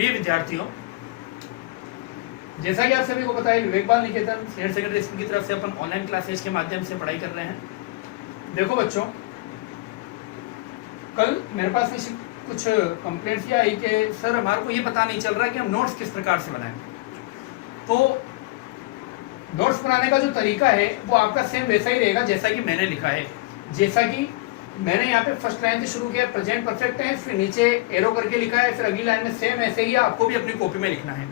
प्रिय विद्यार्थियों, जैसा कि आप सभी को पता है विवेक बाल निकेतन सीनियर सेकेंडरी स्कूल की तरफ से अपन ऑनलाइन क्लासेज के माध्यम से पढ़ाई कर रहे हैं। देखो बच्चों, कल मेरे पास में कुछ कंप्लेंट्स ये आई कि सर हमारे को ये पता नहीं चल रहा कि हम नोट्स किस प्रकार से बनाएं। तो नोट्स बनाने का जो तरीका है वो आपका सेम वैसा ही रहेगा जैसा कि मैंने लिखा है। जैसा कि मैंने यहाँ पे फर्स्ट लाइन से शुरू किया प्रेजेंट परफेक्ट टेंस, फिर नीचे एरो करके लिखा है, फिर अगली लाइन में सेम ऐसे ही आपको भी अपनी कॉपी में लिखना है।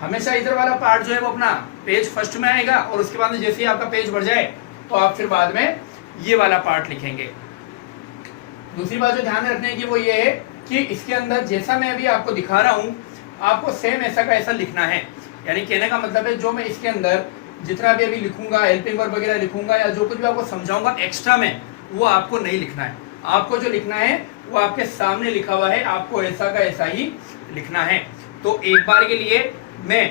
हमेशा इधर वाला पार्ट जो है वो अपना पेज फर्स्ट में आएगा और उसके बाद में जैसे ही आपका पेज बढ़ जाए तो आप फिर बाद में ये वाला पार्ट लिखेंगे। दूसरी बात जो ध्यान रखने की वो ये है कि इसके अंदर जैसा मैं अभी आपको दिखा रहा हूँ आपको सेम ऐसा का ऐसा लिखना है। यानी कहने का मतलब है जो मैं इसके अंदर जितना भी अभी लिखूंगा, हेल्पिंग वर्ब वगैरह लिखूंगा या जो कुछ भी आपको समझाऊंगा एक्स्ट्रा में, वो आपको नहीं लिखना है। आपको जो लिखना है वो आपके सामने लिखा हुआ है, आपको ऐसा का ऐसा ही लिखना है। तो एक बार के लिए मैं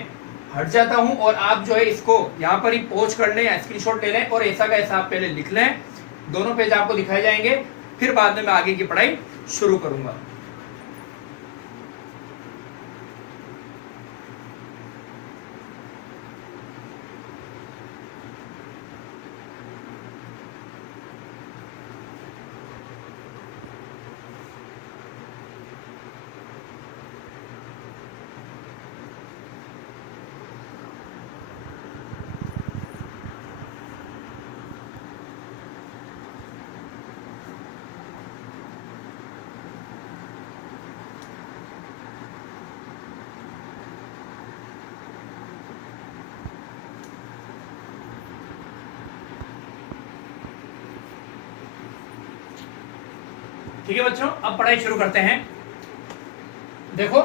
हट जाता हूं और आप जो है इसको यहाँ पर ही पॉज कर लें या स्क्रीनशॉट ले लें और ऐसा का ऐसा आप पहले लिख लें। दोनों पेज आपको दिखाए जाएंगे, फिर बाद में मैं आगे की पढ़ाई शुरू करूंगा। ठीक है बच्चों, अब पढ़ाई शुरू करते हैं। देखो,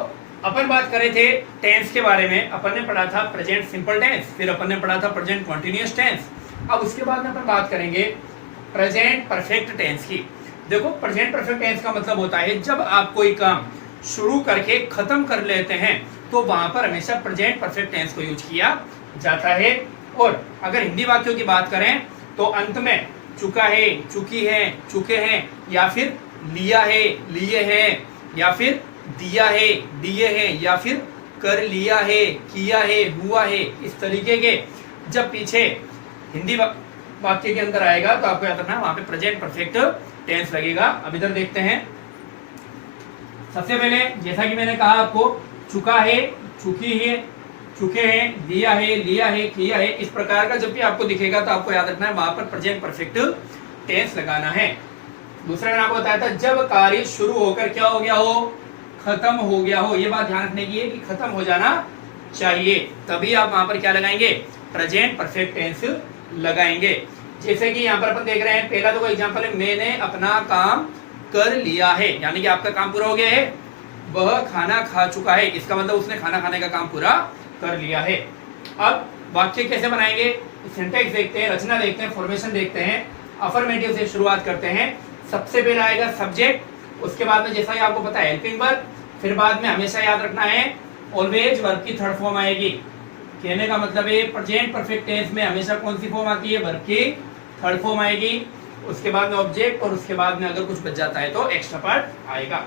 अपन बात कर रहे थे टेंस के बारे में। अपन ने पढ़ा था प्रेजेंट सिंपल टेंस, फिर अपन ने पढ़ा था प्रेजेंट कॉन्टिन्यूअस टेंस। अब उसके बाद में अपन बात करेंगे प्रेजेंट परफेक्ट टेंस की। देखो, प्रेजेंट परफेक्ट टेंस का मतलब होता है जब आप कोई काम शुरू करके खत्म कर लेते हैं तो वहां पर हमेशा प्रेजेंट परफेक्ट टेंस को यूज किया जाता है। और अगर हिंदी वाक्यों की बात करें तो अंत में चुका है, चुकी है, चुके हैं, या फिर लिया है, लिए हैं, या फिर दिया है, दिए हैं, या फिर कर लिया है, किया है, हुआ है, इस तरीके के जब पीछे हिंदी वाक्य के अंदर आएगा तो आपको याद रखना है वहां पे प्रेजेंट परफेक्ट टेंस लगेगा। अब इधर देखते हैं। सबसे पहले जैसा कि मैंने कहा आपको, चुका है, चुकी है, चुके हैं, दिया है, लिया है, किया है, इस प्रकार का जब भी आपको दिखेगा तो आपको याद रखना है वहां पर प्रेजेंट परफेक्ट टेंस लगाना है। दूसरा मैंने आपको बताया था जब कार्य शुरू होकर क्या हो गया हो, खत्म हो गया हो। ये बात ध्यान रखने की है कि खत्म हो जाना चाहिए, तभी आप वहां पर क्या लगाएंगे, प्रेजेंट परफेक्ट टेंस लगाएंगे। जैसे कि यहाँ पर अपन देख रहे हैं, पहला तो एग्जांपल है, मैंने अपना काम कर लिया है, यानी कि आपका काम पूरा हो गया है। वह खाना खा चुका है, इसका मतलब उसने खाना खाने का काम पूरा कर लिया है। अब वाक्य कैसे बनाएंगे, सिंटैक्स देखते हैं, रचना देखते हैं, फॉर्मेशन देखते हैं। अफर्मेटिव से शुरुआत करते हैं। सबसे पहले आएगा सब्जेक्ट, उसके बाद में जैसा कि आपको पता है हेल्पिंग वर्ब, फिर बाद में हमेशा याद रखना है ऑलवेज वर्ब की थर्ड फॉर्म आएगी। कहने का मतलब है प्रेजेंट परफेक्ट टेंस में हमेशा कौन सी फॉर्म आती है, वर्ब की थर्ड फॉर्म आएगी। उसके बाद में ऑब्जेक्ट और उसके बाद में अगर कुछ बच जाता है तो एक्स्ट्रा पार्ट आएगा।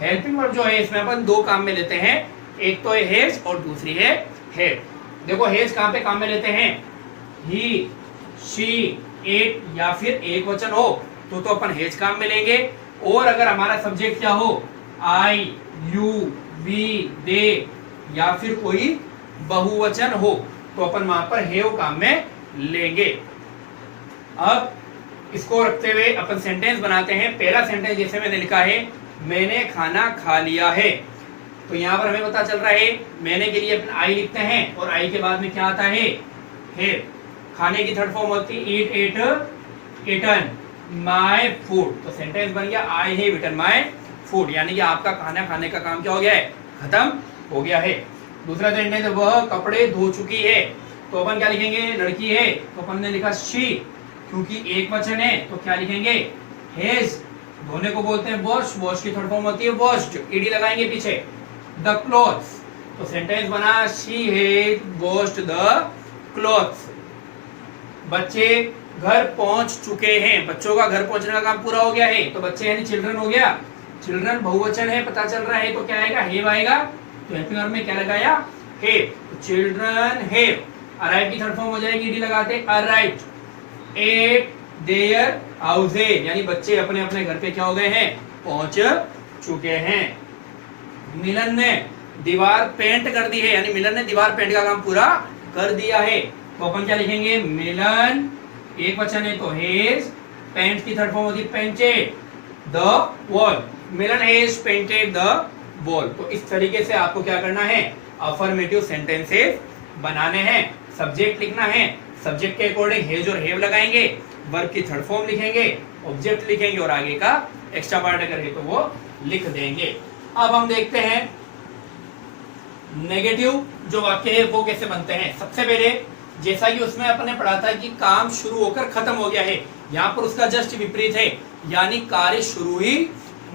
हेल्पिंग वर्ब जो है इसमें अपन दो काम में लेते हैं, एक तो है हैज और दूसरी है हैड। देखो हैज कहाँ पे काम में लेते हैं, ही, शी, इट या फिर एक वचन हो तो अपन हेज काम में लेंगे। और अगर हमारा सब्जेक्ट क्या हो, आई, यू, वी, दे या फिर कोई बहुवचन हो तो अपन वहां पर हेव काम में लेंगे। अब इसको रखते हुए अपन सेंटेंस बनाते हैं। पहला सेंटेंस जैसे मैंने लिखा है, मैंने खाना खा लिया है, तो यहाँ पर हमें पता चल रहा है मैंने के लिए अपन आई लिखते हैं और आई के बाद में क्या आता है, खाने की थर्ड फॉर्म होती है ईट, एट, इटन, माय फूड। तो सेंटेंस बन गया I have eaten my food, यानी कि आपका खाना खाने का काम क्या हो गया है, खत्म हो गया है। दूसरा सेंटेंस, वह कपड़े धो चुकी है, तो अपन क्या लिखेंगे, लड़की है तो अपन ने लिखा शी, क्योंकि एक वचन है तो क्या लिखेंगे, हैज। धोने को बोलते हैं वॉश, वॉश की थर्ड फॉर्म होती है वॉश्ड, ईडी लगाएंगे पीछे। द क्लॉथ्स, तो सेंटेंस बना she has washed the clothes. बच्चे घर पहुंच चुके हैं, बच्चों का घर पहुंचने का काम पूरा हो गया है तो बच्चे यानी चिल्ड्रन हो गया। चिल्ड्रन बहुवचन है पता चल रहा है तो क्या आएगा, हैव आएगा। तो हेल्पिंग वर्ब में क्या लगाया, हैव, चिल्ड्रन हैव, अराइव की थर्ड फॉर्म हो जाएगी ईडी लगाते, अराइव्ड एट देयर हाउसेज, यानी बच्चे अपने अपने घर पे क्या हो गए हैं, पहुंच चुके हैं। मिलन ने दीवार पेंट कर दी है, यानी मिलन ने दीवार पेंट का काम पूरा कर दिया है। तो अपन क्या लिखेंगे, मिलन एक वचन है तो हेज, पेंट की थर्ड फॉर्म होती painted the wall, Milan hedge painted the wall. तो इस तरीके से आपको क्या करना है, अफर्मेटिव सेंटेंसेस बनाने हैं। सब्जेक्ट लिखना है, सब्जेक्ट के अकॉर्डिंग हेज और हैव लगाएंगे, वर्ब की थर्ड फॉर्म लिखेंगे, ऑब्जेक्ट लिखेंगे और आगे का एक्स्ट्रा पार्ट अगर है तो वो लिख देंगे। अब हम देखते हैं नेगेटिव जो वाक्य है वो कैसे बनते हैं। सबसे पहले जैसा कि उसमें अपने पढ़ा था कि काम शुरू होकर खत्म हो गया है, यहाँ पर उसका जस्ट विपरीत है, यानी कार्य शुरू ही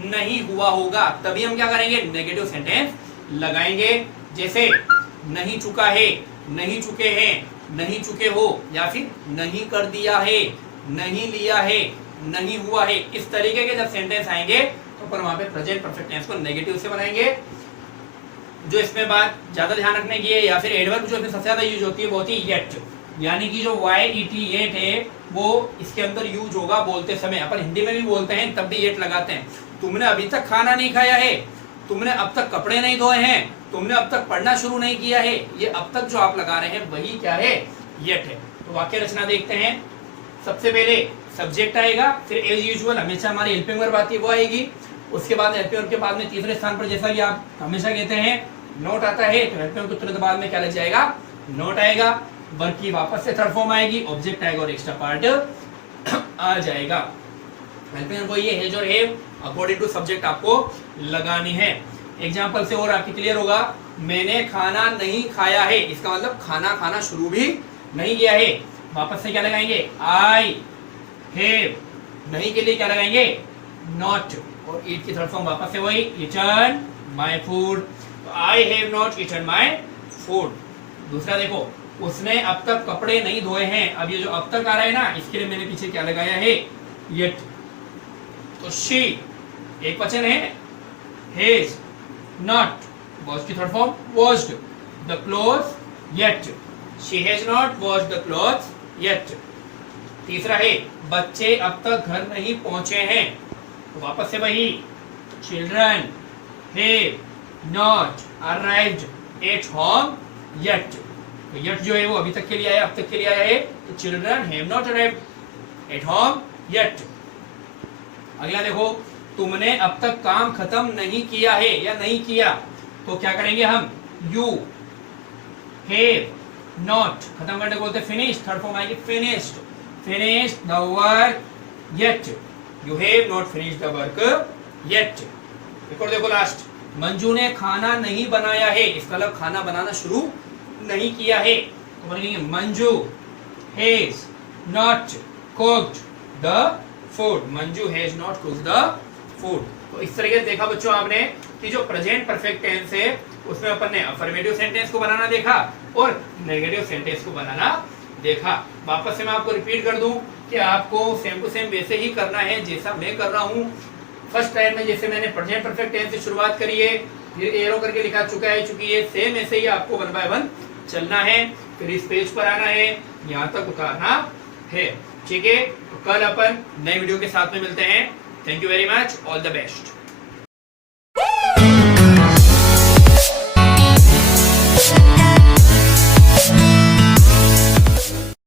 नहीं हुआ होगा, तभी हम क्या करेंगे, नेगेटिव सेंटेंस लगाएंगे। जैसे नहीं चुका है, नहीं चुके हैं, नहीं चुके हो, या फिर नहीं कर दिया है, नहीं लिया है, नहीं हुआ है। इस तरीके के जब सेंटेंस आएंगे तो अपन वहां पे प्रेजेंट परफेक्ट टेंस को नेगेटिव से बनाएंगे। जो इसमें बात ज्यादा ध्यान रखने की है, या फिर एडवर्ब जो इसमें सबसे ज्यादा यूज होती है वो होती है येट, यानी कि जो YET येट है वो इसके अंदर यूज होगा बोलते समय। अपन हिंदी में भी बोलते हैं तब भी येट लगाते हैं। तुमने अभी तक खाना नहीं खाया है, तुमने अब तक कपड़े नहीं धोए हैं, तुमने अब तक पढ़ना शुरू नहीं किया है, ये अब तक जो आप लगा रहे हैं वही क्या है, येट है। तो वाक्य रचना देखते हैं। सबसे पहले सब्जेक्ट आएगा, फिर एज यूजुअल हमेशा हमारी हेल्पिंग वर्ब आती है वो आएगी, उसके बाद हेल्पिंग वर्ब के बाद में तीसरे स्थान पर जैसा कि आप हमेशा कहते हैं नोट आता है, तो हेल्पिंग वर्ब के तुरंत बाद में क्या लग जाएगा, नोट आएगा, वर्ब की वापस से थर्ड फॉर्म आएगी, ऑब्जेक्ट आएगा और एक्स्ट्रा पार्ट आ जाएगा। हेल्पिंग वर्ब ये है जो हैव अकॉर्डिंग टू सब्जेक्ट आपको लगानी है। एग्जांपल से और आपकी क्लियर होगा, मैंने खाना नहीं खाया है, इसका मतलब खाना खाना शुरू भी नहीं किया है। वापस से क्या लगाएंगे, आई हैव, नहीं के लिए क्या लगाएंगे, नॉट, और ईट की थर्ड फॉर्म वापस से वही, ईटन माय फूड, तो I have not eaten my food. दूसरा देखो, उसने अब तक कपड़े नहीं धोए हैं, अब ये जो अब तक आ रहा है ना, इसके लिए मैंने पीछे क्या लगाया है, येट। तो शी एक वचन है, हैज नॉट, वॉश की third form washed the clothes yet, she has not washed the clothes yet. तीसरा है, बच्चे अब तक घर नहीं पहुंचे हैं, तो वापस से वही, children have not arrived at home yet. तो येट जो है वो अभी तक के लिए आया, अब तक के लिए आया है, तो children have not arrived at home yet. अगला देखो, तुमने अब तक काम खत्म नहीं किया है या नहीं किया, तो क्या करेंगे हम, यू हैव नॉट, खत्म करने को बोलते फिनिश, थर्ड फॉर्म आएगी finished, finished the work yet, you have not finished the work yet. देखो लास्ट, मंजू ने खाना नहीं बनाया है, इसका मतलब खाना बनाना शुरू नहीं किया है, तो बोलेंगे Manju has not cooked the food, Manju has not cooked the food. तो इस तरीके से देखा बच्चों आपने कि जो प्रेजेंट परफेक्ट टेंस है उसमें अपन ने अफर्मेटिव सेंटेंस को बनाना देखा और नेगेटिव सेंटेंस को बनाना देखा। वापस से मैं आपको रिपीट कर दूं कि आपको सेम टू सेम वैसे ही करना है जैसा मैं कर रहा हूं। फर्स्ट टाइम में जैसे मैंने प्रेजेंट परफेक्ट टेंस से शुरुआत करी है, फिर एरो करके लिखा चुका है, चूंकि ये सेम ऐसे ही आपको 1 बाय 1 चलना है, फिर इस पेज पर आना है, यहाँ तक उतारना है। ठीक है, तो कल अपन नए वीडियो के साथ में मिलते हैं। Thank you very much, all the best.